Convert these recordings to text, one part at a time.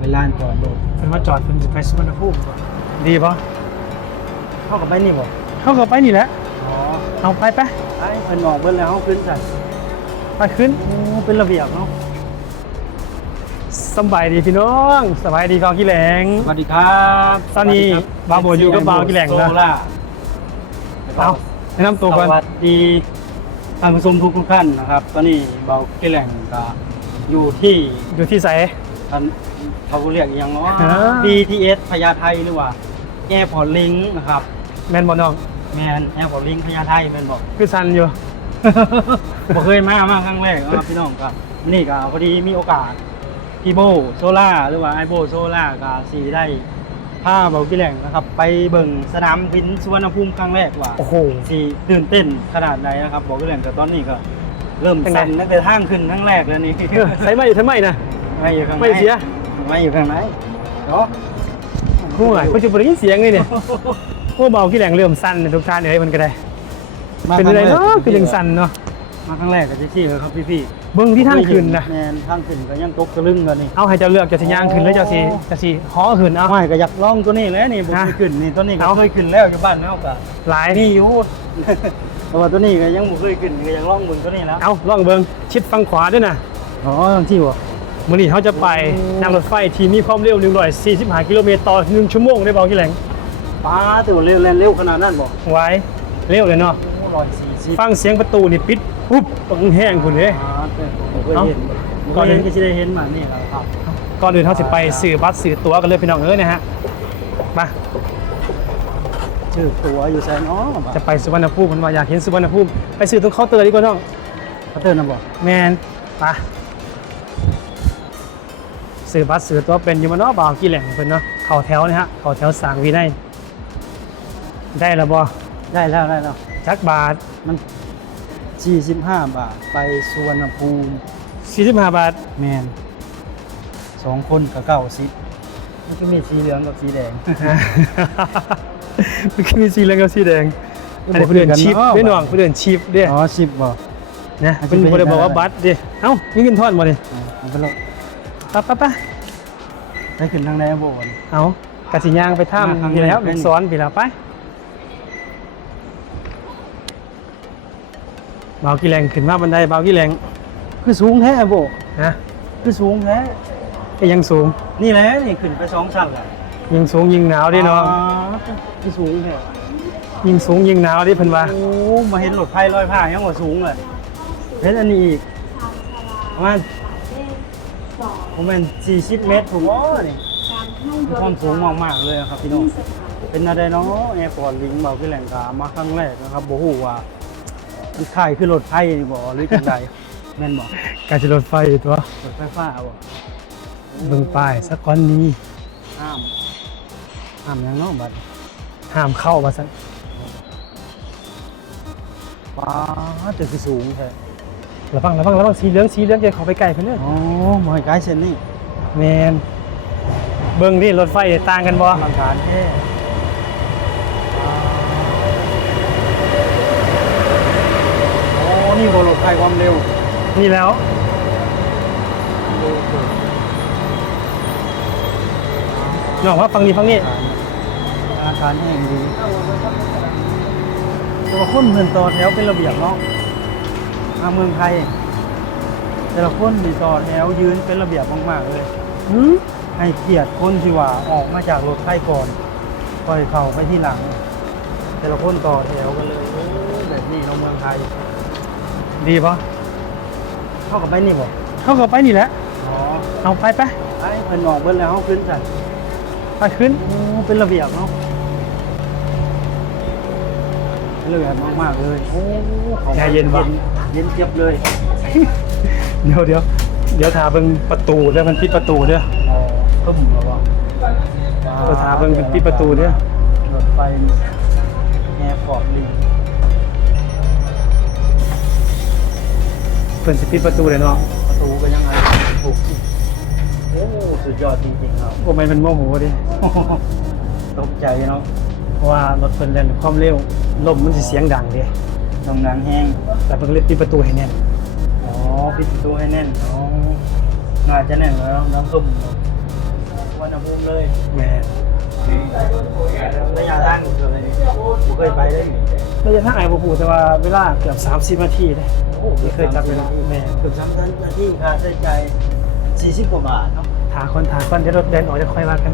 เป็นลานจอดรถเป็นว่าจอดเป็นไปสุวรรณภูมิก่อนดีปะเข้ากับไปนี่บ่เขาก็ไปนี่แหละอ๋อเอาไปไปไอ้เพิ่นบอกเบิ่นแล้วเฮาขึ้นสั่นไปขึ้นโอ้เป็นระเบียบเนาะสำบายดีพี่น้องสบายดีกองกี่แหลงสวัสดีครับตอนนี้บาวโบอยู่กับบาวกี่แหล่งนะโซล่าเอาแนะนำตัวสก่อนวัสดีท่านผู้ชมทุกทุกๆท่านนะครับ ตอนนี้เบากี่แหล่งก็อยู่ที่อยู่ที่ไสท่าน เขาเรียกอหยังว่าอ่า BTS พญาไทหรือว่าแอร์พอร์ตลิงนะครับแมนบอน้องแมนแอร์พอร์ตลิงพญาไทแมนบอก คือซันอยู่บ่เคยมามาครั้งแรกนะครับพี่น้องครับนี่ก็พอดีมีโอกาสพี่โบโซล่าหรือว่าไอโบโซล่าก็สีได้พาเบากี่แหล่งนะครับ ไปเบิ่งสนามบินสุวรรณภูมิครั้งแรกว่าโอ้โห สีตื่นเต้นขนาดไหนนะครับบอกกี่แหล่งแต่ตอนนี้ก็ เริ่มเป็นไง สั่นตั้งแต่ทางขึ้นครั้งแรกแล้วนี่เออใส่ไม่อยู่ใส่ไม่นะ ไม่อยู่ข้างในไม่เสีย ไม่อยู่ข้างในเนาะคู่ไหนคุณจะบริยินเสียงเลยเนี่ยพวกเบากี่แหลงเริ่มสั่นเนี่ยทุกท่านเอ้ยมันก็ได้มาเป็นครั้อะไรงแรกเนาะคือยังสั่นเนาะมาครั้งแรกก็จะชี้เลยครับพี่พี่เบิ้งที่ทางขึ้นนะแมนทางขึ้นก็ยังตกตะลึงกันนี่เอาให้เจ้าเลือกจะสิย่างขึ้นแล้วเจ้าสิจะสิฮ้อขึ้นเอาไม่ก็อยากลองตัวนี้แหล้วนี่ผมฮะเคยขึ้นนี่ตัวนี้ก็เอาเคยขึ้นแล้วอยู่บ้านเฮาก็หลายนี่อยู่แต่ว่าตัวนี้ก็ยังบ่เคยขึ้นก็ยังลองเบิ่งตัวนี้แล้วเอาลองเบิ้งชิดฝั่งขวาด้วยนะอ๋อที่บ่ มื่อนี้เขาจะไปนั่งรถไฟที่มีความเร็ว145กิโลเมตรต่อ1ชั่วโมงได้เบากี่แหลงป้าตัวเร็วแล่นเร็วขนาดนั้นบ่ไว้เร็วเลยเนาะ140ฟังเสียงประตูนี่ปิดปุ๊บปังแห้งคุณเด้อ่าแต่ผมเคยเอ้าเห็นผมเคยเห็นก็สิได้เห็นมานี่แหละครับก่อนอื่นเขาสิไปสื่อบัตรสื่อตั๋วกันเลยพี่น้องเอ้ยนะฮะมาชื่อตัวอยู่ไสเนาะบ่จะไปสุวรรณภูมิผมว่าอยากเห็นสุวรรณภูมิไปสื่อตรงเคาน์เตอร์ดีกว่าน้องเขาเตือนน่ะบ่แมนไป สื่อบัตรสื่อตั๋วเป็นอยู่มาเนาะบ่าวกี่แหล่งเพิ่นเนาะเข่าแถวนะฮะเข่าแถวสร้างวินัยได้แล้วบ่ได้แล้วได้แล้ว จักบาท มัน 45 บาท ไปสุวรรณภูมิ45 บาท แมนสองคนกับเก้าสิบมันก็มีสีเหลืองกับสีแดง มันก็มีสีเหลืองกับสีแดงอันนี้เพื่อนชิปไม่น้องเพื่อนชิปเด้อ๋อสิบบ่นะอาจจะเพิ่นเป็นบ่ได้บอกว่าได้บัตรเด้เอ้ามีเงินทอนบ่นี่เอาไปเลยไปไปไปได้ขึ้นทางไหนบ่บ่นี่เอากะสิย่างไปถ้ำมาทางพี่แล้วนี้สอนพี่แล้วไปเบากี่แรงขึ้นมาบันไดเบากี่แรงคือสูงแท้บ่นะคือสูงแท้ก็ยังสูงนี่แหละนี่ขึ้นไปสองชั้นแหละยิงสูงยิงหนาวดิน้องคือสูงแท้ยิงสูงยิงหนาวดิเพิ่นว่าโอ้มาเห็นรถไฟลอยผ่านยังว่าสูงเลยเห็นอันนี้อีกประมาณ ประมาณ40เมตรถูกบ่นี่มีความสูงมากๆเลยครับพี่น้องเป็นอะไรเนาะแอร์พอร์ตลิงเบาขึ้นแหล่งกามาครั้งแรกนะครับบ่ฮู้ว่ามันคล้ายคือรถไฟนี่บ่หรือจังใดแม่นบ่การจะรถไฟตัวรถไฟฟ้าบ่เบิ่งป้ายสักก้อนนี้ห้ามห้ามหยังเนาะบัดห้ามเข้าว่าซั่นป้าตึกคือสูงแท้ ระวังระวังระวังสีเหลืองสีเหลืองอย่าเข้าไปใกล้เพิ่นเด้ออ๋อบ่ให้ไกลเส้นนี่แม่นเบิ่งดิรถไฟต่างกันบ่อลังการแท้อ๋อนี่บ่รถไฟความเร็วนี่แล้วน้องว่าฟังนี้ฟังนี้อาคารแห่งดีแต่ว่าคนเพิ่นต่อแถวเป็นระเบียบเนาะ มาเมืองไทย แต่ละคนมีต่อแถวยืนเป็นระเบียบมากๆเลยหืมให้เกียรติคนที่ว่าออกมาจากรถไฟก่อนค่อยเข้าไปที่หลัง แต่ละคนต่อแถวกันเลยโอ้แบบนี้เราเมืองไทย ดีปะเข้ากับไปนี่บ่เข้ากับไปนี่แหละอ๋อเอาไปไปไอ้เพิ่นออกเบิ่นแล้วเฮาขึ้นสั่นไปขึ้นโอ้เป็นระเบียบเนาะเป็นระเบียบมากๆเลยโอ้ข้าไปแอร์เย็นปะ เย็นเจี๊ยบเลยเดี๋ยวเดี๋ยวเดี๋ยวถาเบิ่งประตูเด้อมันปิดประตูเด้ออ๋อต้มแล้วบ่เดี๋ยวถาเบิ่งเป็นปิดประตูเด้อรถไฟแอร์พอร์ตลิงเพิ่นสิปิดประตูเลยเนาะประตูก็ยังไงถูกโอ้สุดยอดจริงๆครับบ่แม่นเป็นโมโหเดิตกใจเนาะเพราะว่ารถเพิ่นเล่นความเร็วลมมันสิเสียงดังเด้ ตรงนั้นแห้งแต่เพิ่นก็เลยปิดประตูให้แน่นอ๋อปิดประตูให้แน่นอ๋อน่าจะแน่นแล้วน้ำส้มณภูมิเลยแม่ระยะทางเกือบเลยผมเคยไปได้ระยะทางไอ้บ่ฮู้แต่ว่าเวลาเกือบ30นาทีเด้โอ้ไม่เคยจับเวลาแม่เกือบสามพันนาทีค่าใช้จ่ายสี่สิบกว่าบาทเนาะถาคนถาคนเดี๋ยวรถเดินออกจะค่อยว่ากัน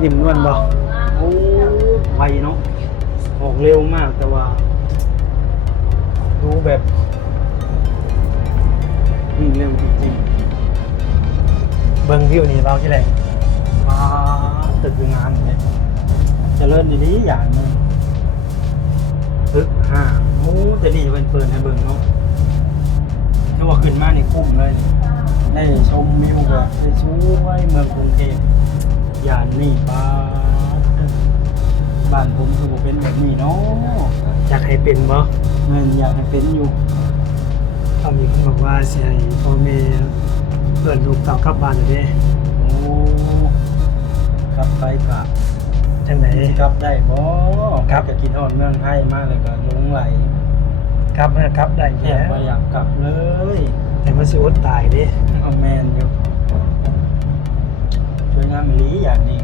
นิ่มนวลบ่โอ้ไวเนาะออกเร็วมากแต่ว่า ดูแบบวิ่งเร็วจริงเบิ่งวิวนี่เราที่ไหนๆมาตึกงานเนี่ยเจะเลิ่นดีๆอย่างหนึงตึกห้าโอ้แต่นี่เป็นเปิดให้เบิ่งเนาะคือว่าขึ้นมาในคุ้มเลย ได้ชมวิวแบบได้ช่วยเมืองกรุงเทพอ ย่างนี้บ้านบ้านผมคือผมเป็นแบบนี้เนาะอยากให้เป็นบ่เงินอยากให้เป็นอยู่เขามีคนบอกว่าสิให้พ่อแม่เปิดลูกเต่ากลับบ้านอยู่เด้โอ้กลับไปกะจังไหนสิกลับได้บ่ครับจะกินฮอดเมืองไทยมากเลยก็หลงไหลกลับมากลับได้แทแค่บบ่อยากกลับเลย แต่มันสิอดตายเด้เอาแมนอยู่ช่ วยงานมะลีอย่างนี้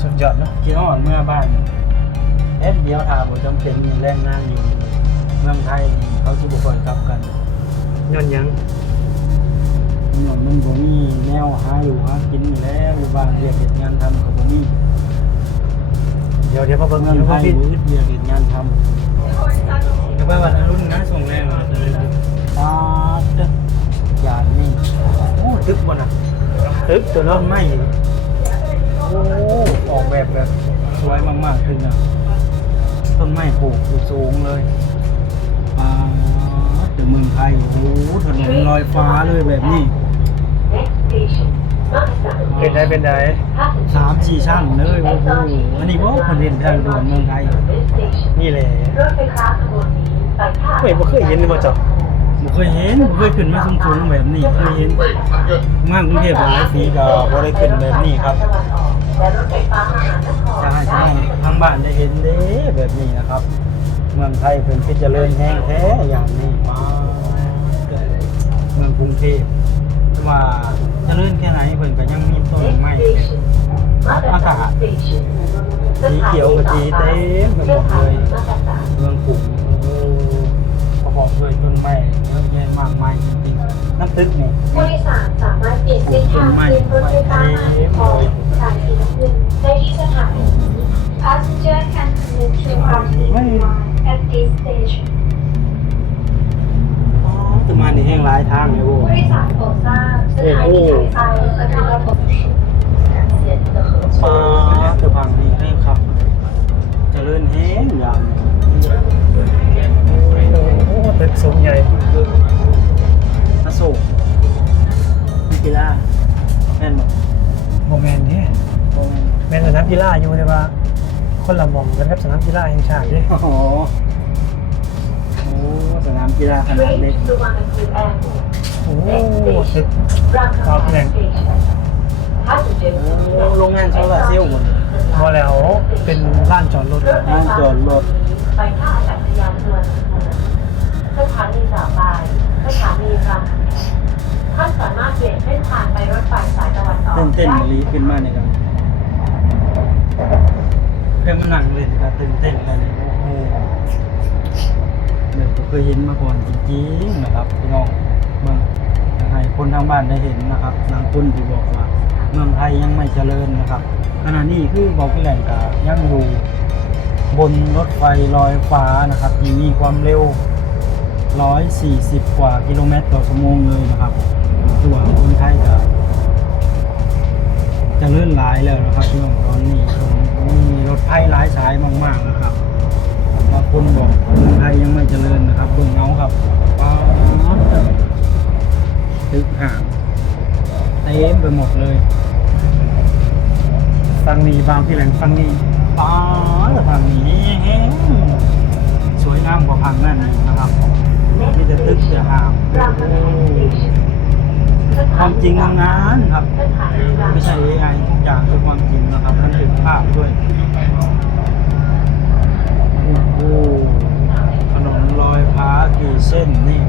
สุดยอดเนาะกินฮอดเมื่อบ้านเอ็ดเดียวถ้าบ่จำเป็นมีแรงงานอยู่เมืองไทยนี่เขาสิบ่ค่อยกลับกันย้อนหยังถนนมันบ่มีแนวหาอยู่หากินอยู่แล้วอยู่บ้านเรียกเฮ็ดงานทำก็บ่มีเดี๋ยวเดี๋ยวพอเบิ่งเมืองเดี๋ยวไทพอยพี่บ่อึดเรียกเฮ็ดงานทำ ตึกตัวต้เนาะนไม้โอ้ออกแบบแบบสวยมากๆคือน่ะต้นไม้ปลูกอยู่สูงเลยปาดเดี๋ยวเมืองไทยโอ้โหถนนลอยฟ้าเลยแบบนี้เป็นได้เป็นได้สามสี่ชั้นเลยโอ้โหอันนี้บ่คนเห็นทางด่วนเมืองไทยนี่แหละรถไฟฟ้าขบวนนี้ไปท่าเฮ้ยบ่เคยเห็นเลยบ่จ๊ะ บ่เคยเห็นบ่เคยขึ้นมาสูงๆแบบนี้เคยเห็นมากรุงเทพหลายปีก็บ่ได้ขึ้นแบบนี้ครับตะวันออกและรถไฟฟ้ามหานครจะให้ทางบ้านได้เห็นเด้แบบนี้นะครับเมืองไทยเป็นที่เจริญแห้งแท้อย่างนี้มาเมืองกรุงเทพแต่ว่าเจริญแค่ไหนเพิ่นก็ยังมีต้นไม้อากาศสีเขียวกับสีเต็มไปหมดเลยเมืองกรุง บอกด้วยต้นไม้เยอะแยะมากมายจริงๆน้ำตึกนี่ผู้โดยสารสามารถเปลี่ยนเส้นทางขึ้นรถไฟฟ้ามหานครสายสีน้ำเงินได้ที่สถานี Passenger can commute to parking Line at this station จะมาในแห้งหลายทางเลยโว้ผู้โดยสารโปรด สูงใหญ่อโศกมีกีฬาแม่นบอกบ่แม่นเด้โอ้ยแม่นสนามกีฬาอยู่แต่ว่า คนละหม่องกันกับสนามกีฬาแห่งชาติเด้โอ้โหโอ้สนามกีฬาขนาดเล็ก Reach Suvarnakul Airport. โอ้ตึก Rangkapani Station. Station. Passengers โอ้โรงงานโซลาร์เซลล์หมดพอแล้วเป็นร้านจอดรถรถไฟฟ้าไปท่าอากา วันออกเต้นเต้นได้รีขึ้นมาเนี่ยครับเพิ่มหนังเลยก็ตื่นเต้นกันเลยโอ้โหเดี๋ยวผมเคยเห็นมาก่อนจริงๆนะครับพี่น้องเมืองให้คนทางบ้านได้เห็นนะครับนางคุณที่บอกว่าเมืองไทยยังไม่เจริญนะครับขณะนี้คือบอกแหล่งกายังอยู่บนรถไฟลอยฟ้านะครับที่มีความเร็ว 140 กว่ากิโลเมตรต่อชั่วโมงเลยนะครับตัวคนไทยก็เจะเลื่อนหลายแล้วนะครับช่วงตอนนี้มีรถไฟหลายสายมากๆนะครับบางคนบอกเมืองไทยยังไม่เจริญนะครับเบิ่งเอาครับป๊าตึกห่างเต็มไปหมดเลยฟังนี่บางพี่แหล่งฟังนี่ป้าดฝั่งนี้แห้งสวยงามกว่าฝั่งนั่นนะครับมีแต่ตึกแต่หางรา คำแหง Station ความจริงงางานครับสถานีรามไม่ใช่ AI ทุกอย่างคือความจริงนะครับมันถึงภาพด้วยโอ้โหถนนลอยฟ้ากี่เส้นนี่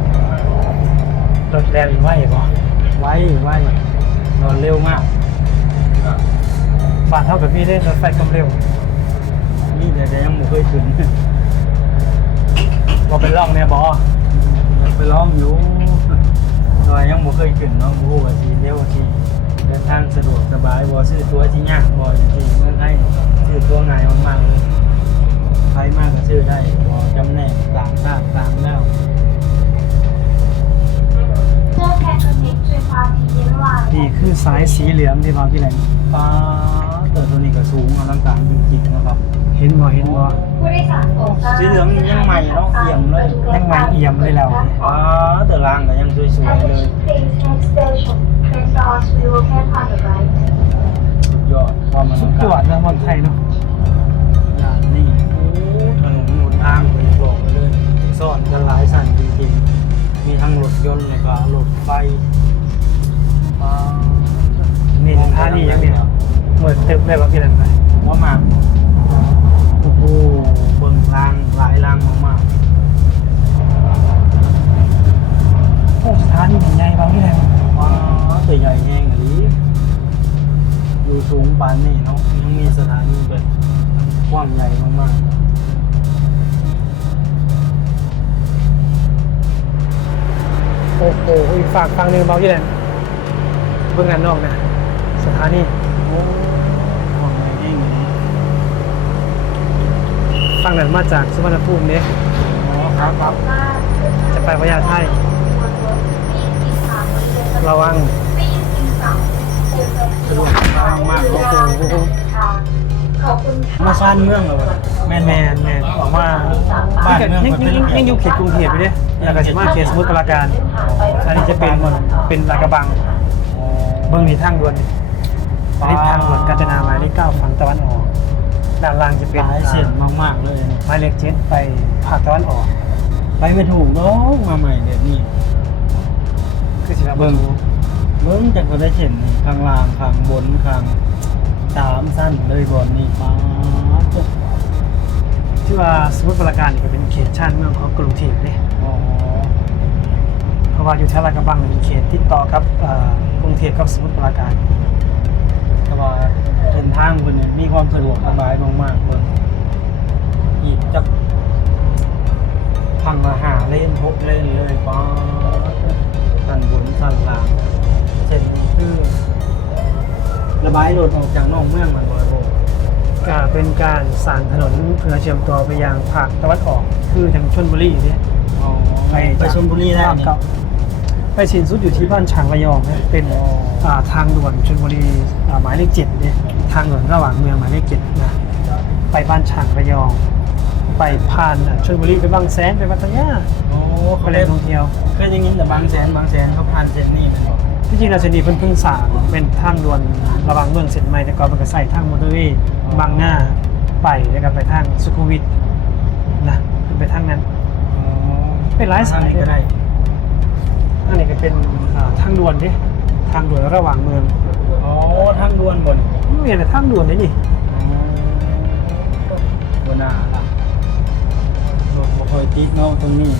รถแรงไหวบ่ไว้ไว้นอนเร็วมากบ้านเท่ากับพี่ได้รถไฟความเร็ว นี่แต่จะยังไม่เคยขึ้นบ่เป็นร่องเนี่ยบ่ไปลองอยู่ หน่อยยังบ่เคยขึ้นน้องบ่รู้ว่าสิเร็วสิเดินทางสะดวกสบายบ่ซื้อตั๋วที่ยากบ่จริงๆเมืองไทยซื้อตั๋วง่ายมากๆเลยไทยมากก็ซื้อได้บ่จำแนกต่างชาติต่างแนวนี่คือสายสีเหลืองที่พาพี่แหลงฟ้าเติร์ตัวนี้ก็สูงอลังการจริงๆนะครับ เห็นบ่เห็นบ่สีเหลืองยังใหม่เนาะเอี่ยมเลยยังใหม่เอี่ยมเลยแล้วฟ้า ฝากฟังหนึงบ่าวพี่แหลงเบิ่งด้านนอกนะ สถานีๆโอ้กว้างใหญ่แห้งอะลีฟังนั้นมาจากสุวรรณภูมิเด้อ๋อครับครับ จะไปพญาไทระวังสะดวกมากมากๆโอ้โหขอบคุณค่ะมาชานเมืองเหรอวะแม่นแมแม่นแมนบอกว่าบ้านยังเมืองยังมันเป็นยังระเบียบยังอยู่เขตกรุงเทพอยู่เด้แล้วก็สิมาเขตสมุทรปราการ อันนี้จะเป็นเป็นลาดกระบัง เบื้องนี้ทางด่วนอันนี้ทางด่วนกาญจนาหมายเลขเก้าฝั่งตะวันออก ด้านล่างจะเป็นหลายเส้นมากๆเลยหมายเลขเจ็ดไปภาคตะวันออก ไปไม่ถูกเนาะมาใหม่เดี๋ยวนี้คือสิว่าเบิ่งเบิ้งจากก็ได้เห็นนี่ข้างล่างข้างบนข้างสามสั้นเลยบอนนี่ป้าดที่ว่าสมุทรปราการนี่ก็เป็นเขตชานเมืองของกรุงเทพเด้อ๋อเพ ราะว่าอยู่แถวลาดกระบังเป็นเขตติดต่อกับเอ่อกรุงเทพกับสมุทรปราการแต่ว่าเส้นทางคนนี่มีความสะดวกสบายมากๆคนอีกจักพังมาหาเล่นพกเล่นเลยป้าดสั้นบนสั้นล่างเส้นนี้คือระบายรถออกจากนอกเมืองมันบ่อยโบก็เป็นการสร้างถนนเพื่อเชื่อมต่อไปยังภาคตะวันออก คือทางชลบุรีเนี่ยอ๋อไปชลบุรีได้นี่ครับ ไปสิ้นสุดอยู่ที่บ้านฉางระยองนะเป็นอ่าทางด่วนชลบุรีอ่าหมายเลขเจ็ดเนี่ยทางด่วนระหว่างเมืองหมายเลขเจ็ดนะไปบ้านฉางระยอง ไปผ่านอะชลบุรีไปบางแสนไปพัทยาโอ้ไปเขาเลเล่ยนท่องเที่ยวเคยได้ยินแต่บางแสนบางแสนเขาผ่านเส้นนี้เป็นบ่ที่จริงเราเส้นนี้เพิ่นเพิ่งสร้างเป็นทางด่วนระหว่างเมืองเส้นใหม่แต่ก่อนมันก็ใส่ทางมอเตอร์เวย์บางหน้าไปแล้วก็ไปทางสุขุมวิทนะขึ้นไปทางนั้นเป็นหลายสายก็ได้ อันนี้ก็เป็นอ่าทางด่วนดิทางด่วนระหว่างเมืองอ๋อทางด่วนบนไม่เห็นแต่ทางด่วนนี่นี่บนหน้าล่ะรถบ่ค่อยติดเนาะตรงนี้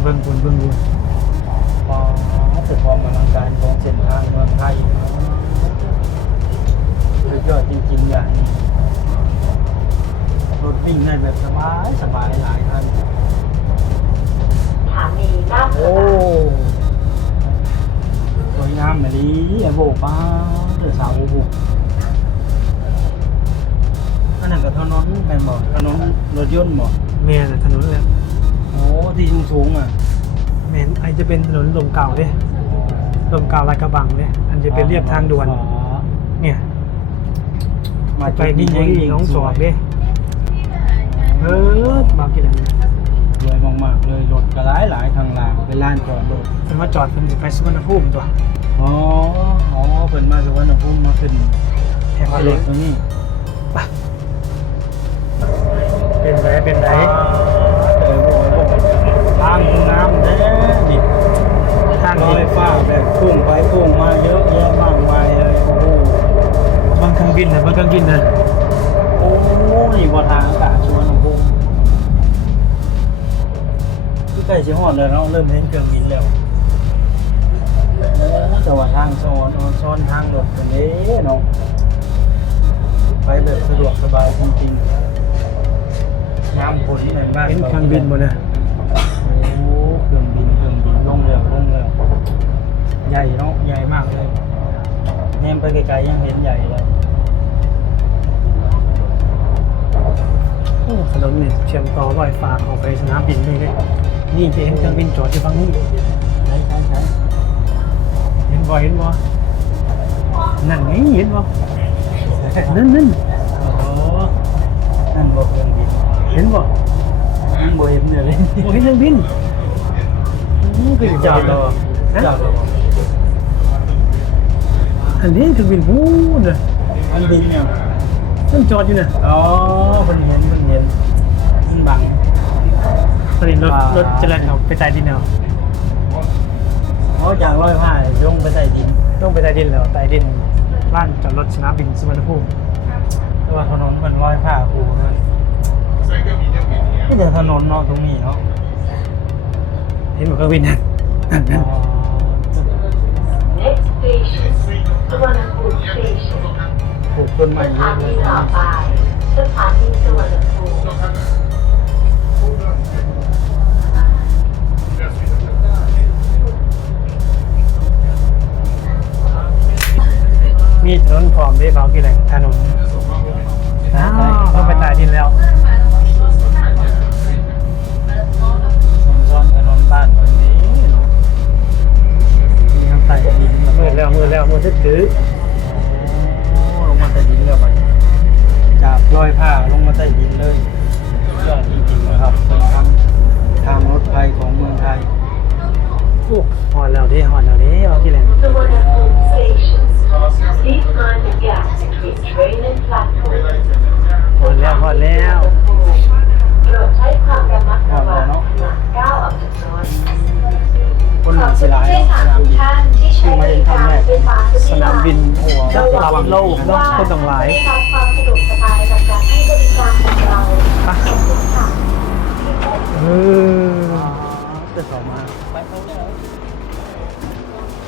เบิ่งบนเบิ่งบนพอสุดความอลังการของเส้นทางเมืองไทยสุดยอดจริงๆอย่างนี้รถวิ่งได้แบบสบายสบายหลายคัน สถานีลาดกระโอ้บังสวยงามแบบนี้ไอ้โบป้าเดือสาวโอ้โหอันนั้นก็ถนนเป็นบ่ถนนรถยนต์บ่แม่น่ะถนนแล้วโอ้ที่สูงสูงๆอะแม่นไอจะเป็นถนนลมเก่าเด้ลมเก่าลาดกระบังเด้อันจะเป็นเรียบทางด่วน เนี่ยมาไปนิ่งบุรีน้องสอบเด้เออบางกี่แล้วเนี่ย สวยมากๆเลยรถก็หลายหลายๆทางหลางเป็นลานจอดรถเพิ่นมาจอดเพิ่นสิไปสุวรรณภูมิตัวอ๋ออ๋อเพิ่นมาจากวันภูมิมาขึ้นแถวรเลยถตรงนี้เป็นไรเป็นไรเออโอ้โหทางน้ำแท้ดิทางรถนี้ไฟฟ้าแบบพุ่งไปพุ่งมาเยอะ สิฮอดแล้วเนาะเริ่มเห็นเครื่องบินแล้วแต่ว่าทางโซนโซนทางรถกันนี้เนาะไปแบบสะดวกสบายจริงๆน้ำฝนในบ้านเห็นเครื่องบินหมดเลยโอ้เครื่องบินเครื่องบินลงเรือลงเรือใหญ่เนาะใหญ่มากเลยแนมไปไกลๆยังเห็นใหญ่เลยโอ้ถนนนี่เชื่อมต่อลอยฟ้าเข้าไปสนามบินเลยเลย นี่จะเห็นเครื่องบินจอดอยู่ฝั่งนี้ใช่ใช่ใช่เห็นบ่เห็นบ่นั่นไงเห็นบ่นั่นนั่นโอ้นั่นบอกเครื่องบินเห็นบ่ยังบ่เห็นเลยโอ้เห็นเครื่องบินอืมคือจอดเลรอจอดรออันนี้เครื่องบินพูดน่ะมันบินเนี่ยมันจอดอยู่น่ะอ๋อเพิ่นเห็นเพิ่นเห็นมันบัง ตอนนี้รถอ่ารรถจะแล่นออกไปใต้ดินแล้วเขาจากร้อยผ้าลงไปใต้ดินต้องไปใต้ดินแล้วใต้ดินร้านจอดรถสนามบินสุวรรณภูมิแต่ว่าถนนมันร้อยผ้าคูมันก็จะถนนเนาะตรงนี้เนาะเห็นบ่เครื่องบินนั่นนั่นนั่น Next station สุวรรณภูมิ Station ปลูกต้นไม้สเยถาอะเลนียต่อไปสถานีสุวรรณภูมิ มีถนนพร้อมได้เบากี่แหล่งถนนอ้าวต้องไปใต้ดินแล้วซ้อมถนนบ้านตรงนี้นี่ครับใต้ดินมืดแล้วมืดแล้วมืดตื้อโอ้ลงมาใต้ดินแล้วไปจากร้อยผ้าลงมาใต้ดินเลยย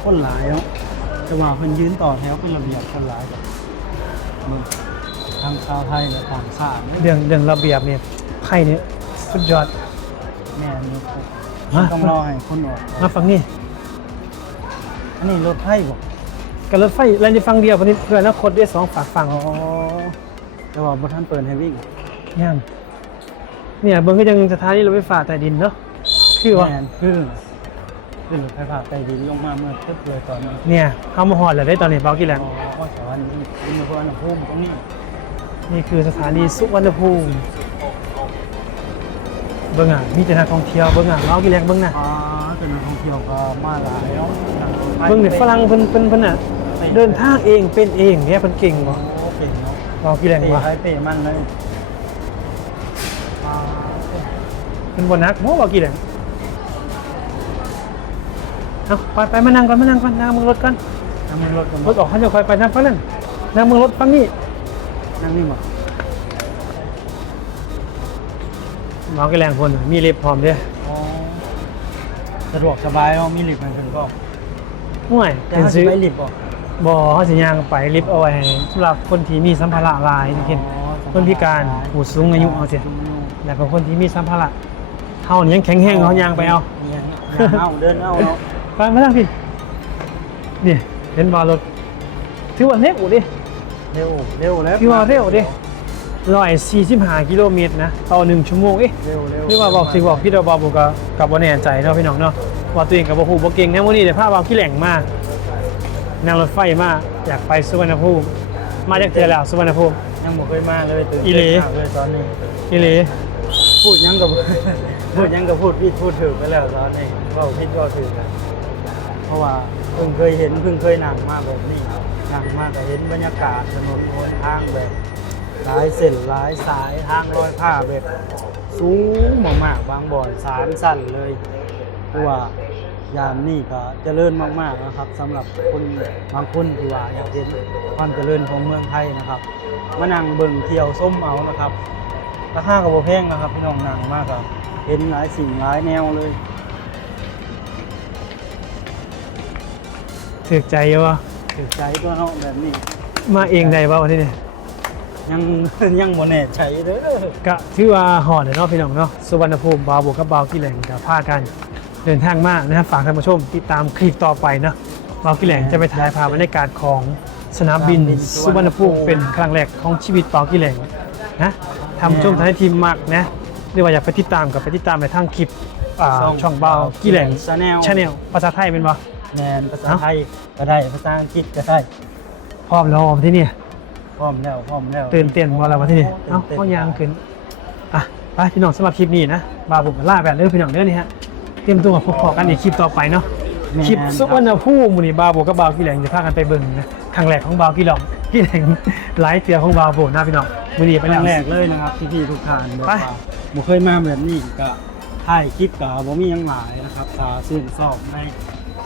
คนหลายเนาะจะว่าเพิ่นยืนต่อแถวเป็นระเบียบคนหลายแบบมึงทางชาวไทยและต่างชาติเนี่ยเรื่องเรื่องระเบียบเนี่ยไพ่เนี่ยสุดยอด แม่นี่ฮะ ต้องรอให้คนออกมาฟังนี่อันนี้รถไทยบ่กับรถไฟแล่นในฟังเดียววันนี้เพื่อนนะคตได้สองฝากฝั่งอ๋อแต่ว่าบ่ทันเปิดให้วิ่งย่างเนี่ยเบิ่งก็ยังสถานีรถไฟฟ้าใต้ดินเนาะคือว่าแม่นคือ คือรถไฟฟ้าใต้ดินลงมาเมื่อเพิ่เลยตอนนี้เนี่ยเฮามาฮอดแล้วได้ตอนนี้เบากี่แหลงอ๋อก็สวรรค์นี่มีพวนภูมิตรงนี้นี่คือสถานีสุวรรณภูมิเบิ่งอะมีแต่นักท่องเที่ยวเบิ่งอะเบากี่แหลงเบิ่งน่ะอ๋อเป็นนักท่องเที่ยวก็มาหลายเนาะเบิ่งเนี่ยฝรั่งเพิ่นเพิ่นเพิ่นน่ะเดินทางเองเป็นเองเนี่ยเพิ่นเก่งบ่โอ้เก่งเนาะเบากี่แหลงเตะวะไทยเตะมันเลยเพิ่นบ่นักบ่เบากี่แหลง เอาไปไปมานั่งก่อนมานั่งก่อนนั่งมึงรถก่อนนั่งรถกันรถออกเขาจะคอยไปนั่งฝั่งนั้นนั่งมึงรถฝั่งนี้นั่งนี่หมดเมากี่แรงคนมีเล็บพร้อมเด้ออ๋อสะดวกสบายเนาะมีลิฟต์ให้เพิ่นก็ห่วยแต่เป็นเขาสิซื้อไปลิฟต์บ่บ่เขาสิย่างไปลิฟต์เอาไว้ให้สำหรับคนที่มีสัมภาระหลายนี่เห็นคนพิการผู้สูงอายุเอาสิแล้วก็คนที่มีสัมภาระเฮานี่ยังแข็งแรงเขาย่างไปเอาเนี่ยย่างเอาเดินเอาเนาะ ไปมานั่งพี่นี่เห็นบ่รถถือว่าเร็วดิเร็วเร็วแล้วถือว่าเร็วดิ145กิโลเมตรนะต่อ1ชั่วโมงเอ๊ะเร็วเร็วคือว่าบอกสิบอกพี่ดอกบอบุก็กับบ่แน่ใจเนาะพี่น้องเนาะว่าตัวเองกับบ่ฮู้บ่เก่งแน่มื้อนี้ได้พาเบาขี้แหล่งมานั่งรถไฟมาอยากไปสุวรรณภูมิมาจากเทื่อแล้วสุวรรณภูมิยังบ่เคยมาเลยตื่นอีหลีเต้นมากเลยตอนนี้อีหลีพูดยังกับพูดยังกับพูดผิดพูดถูกไปแล้วตอนนี้เว่าผิดเว่าถูกแล้วเพ ราะว่าเพิ่งเคยเห็นเพิ่งเคยนั่งมาแบบนี้นั่งมาแต่เห็นบรรยากาศถนนหนทางแบบหลายเส้นหลายสายทางลอยผ้าแบบสูงมากๆบางบ่อนสามสั้นเลยเพราะว่ายามนี่ก็เจริญมากๆนะครับสำหรับคนบางคนที่ว่าอยากเห็นความเจริญของเมืองไทยนะครับมานั่งเบิ่งเที่ยวส้มเอานะครับราคากับโบแพงนะครับพี่น้องหนังมากครับเห็นหลายสิ่งหลายแนวเลย ถือใจอยู่วะถือใจตัวเนาะแบบนี้ มาเองได้ป่าวะที่นี่ยังยังบ่แน่ใจเด้อก็ถือว่าหอดเนาะพี่น้องเนาะสุวรรณภูมิบาวบวกกับบาวกิแหลงกับพากัน เดินทางมากนะครับฝากท่านผู้ชมติดตามคลิปต่อไปเนาะบาวกิแหลงจะไปถ่ายภาพบรรยากาศของสนามบินสุวรรณภูมิเป็นครั้งแรกของชีวิตบาวกิแหลงนะทำชมทางให้ทีมมากนะหรือว่าอยากไปติดตามกับไปติดตามในทางคลิปอ่าช่องบาวกิแหลงชาแนลชาแนลภาษาไทยเป็นบ่ แมนภาษาไทยก็ได้ภาษาอังกฤษก็ได้พร้อมแล้วออกที่นี่พร้อมแล้วพร้อมแล้วตื่นเต้นมาแล้วมาที่นี่เอ้าตื่นเต้นห้องยางขึ้นอะไปพี่น้องสำหรับคลิปนี้นะบาวผมล่าแบบเด้อพี่น้องเด้อนี่ฮะเตรียมตัวพบกันอีกคลิปต่อไปเนาะแม่นคลิปสุวรรณภูมิมื้อนี้บาวโบกับบาวกี่แหลงจะพากันไปเบิ่งนะครั้งแรกของบาวกี่หลองกี่แหลงหลายเตือของบาวโบนะพี่น้องมื้อนี้ไปเป็นแล้วแรกเลยนะครับที่พี่ๆทุกท่านแบบไปว่าบ่เคยมาแบบนี้ก็ถ่ายคลิปกับบ่มีหยังหลายนะครับตาซื่นสอบใน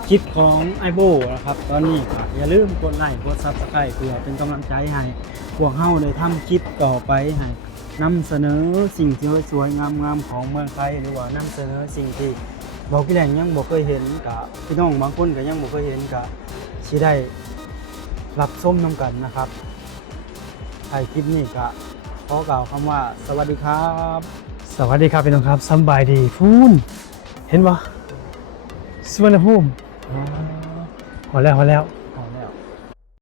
คลิปของไอโบนะครับ ตอนนี้ก็อย่าลืมกดไลค์กด Subscribe เพื่อเป็นกำลังใจให้พวกเฮาได้ทำคลิปต่อไปให้นำเสนอสิ่งที่สวยงามๆของเมืองไทยหรือว่านำเสนอสิ่งที่บอกพี่แหล่งยังบ่เคยเห็นกับพี่น้องบางคนก็ยังบ่เคยเห็นก็สิได้รับชมนํกันนะครับถ่ายคลิปนี้ก็ขอกล่าวคำว่าสวัสดีครับ สวัสดีครับพี่น้องครับสบายดีฟูนเห็นบ่สุวรรณภูมิ พอแล้วพอแล้ว